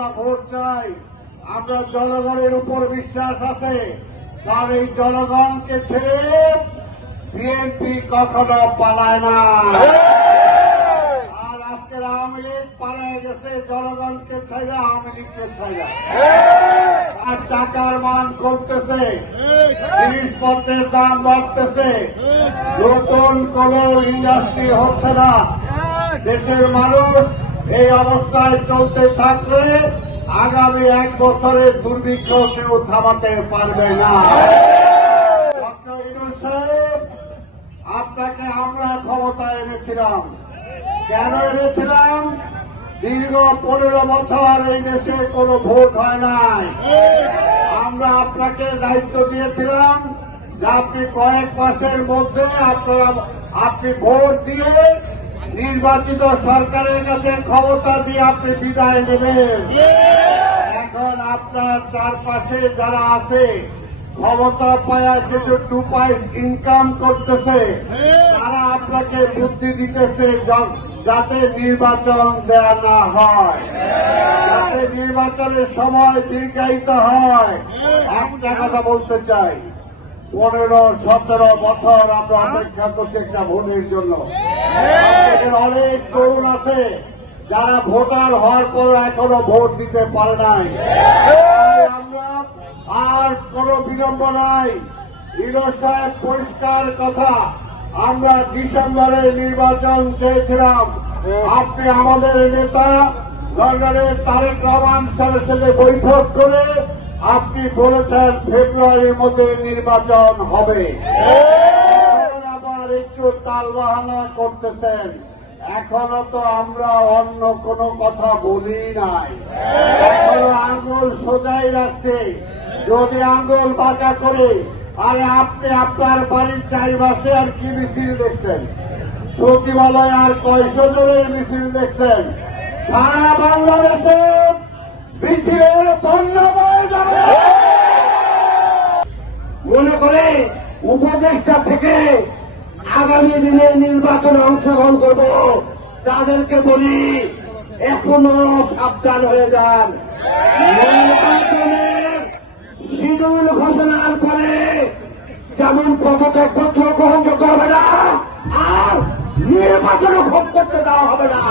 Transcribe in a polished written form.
আমরা ভোট চাই, আমরা জনগণের উপর বিশ্বাস আছে, কারণ এই জনগণকে ছেড়ে বিএনপি কখনো পালায় না। আর আজকের আওয়ামী লীগ পালায় গেছে জনগণকে ছেড়ে, আওয়ামী লীগকে ছেড়ে। আর টাকার মান কমতেছে, জিনিসপত্রের দাম বাড়তেছে, নতুন কোন ইন্ডাস্ট্রি হচ্ছে না। দেশের মানুষ এই অবস্থায় চলতে থাকলে আগামী 1 বছরের দুর্ভিক্ষ কেউ থামাতে পারবে না। ডক্টর ইউনূস সাহেব, আপনাকে আমরা ক্ষমতায় এনেছিলাম। কেন এনেছিলাম? দীর্ঘ 15 বছর এই দেশে কোনো ভোট হয় নাই। আমরা আপনাকে দায়িত্ব দিয়েছিলাম যে আপনি কয়েক মাসের মধ্যে আপনি ভোট দিয়ে নির্বাচিত সরকারের কাছে ক্ষমতা দিয়ে আপনি বিদায় নেবেন। এখন আপনার চারপাশে যারা আছে, ক্ষমতা পায়া কিছু 2 পয়েন্ট ইনকাম করতেছে, তারা আপনাকে বুদ্ধি দিতেছে যাতে নির্বাচন দেয়া না হয়, যাতে নির্বাচনের সময় দীর্ঘায়িত হয়। একটা কথা বলতে চাই, 15-17 বছর আমরা অপেক্ষা করছি একটা ভোটের জন্য। অনেক তরুণ আছে যারা ভোটার হওয়ার পর এখনো ভোট দিতে পারে নাই। আমরা আর কোনো বিলম্ব নাই। ইউনূস সাহেব পরিষ্কার কথা, আমরা ডিসেম্বরে নির্বাচন চেয়েছিলাম। আপনি আমাদের নেতা লন্ডনের তারেক রহমান স্যারের সাথে বৈঠক করে আপনি বলেছেন ফেব্রুয়ারির মধ্যে নির্বাচন হবে। আবার একটু তালবাহানা করতেছেন। এখনো তো আমরা অন্য কোনো কথা বলি নাই, এখনো আঙ্গুল সোজাই রাখছে। যদি আঙ্গুল বাঁকা করে, আরে আপনি আপনার বাড়ির চারিপাশে আর কি মিছিল দেখছেন? সচিবালয় আর কয়শো জনের মিছিল দেখছেন? সারা বাংলাদেশে মিছিলের বন্যা বয়ে যাবে। মনে করে উপদেষ্টা থেকে আগামী দিনে নির্বাচনে অংশগ্রহণ করব, তাদেরকে বলি এখনো সাবধান হয়ে যান। নির্বাচনের শিডিউল ঘোষণার পরে যেমন পদত্যাগপত্র গ্রহণযোগ্য হবে না, আর নির্বাচনও ভোট করতে দেওয়া হবে না।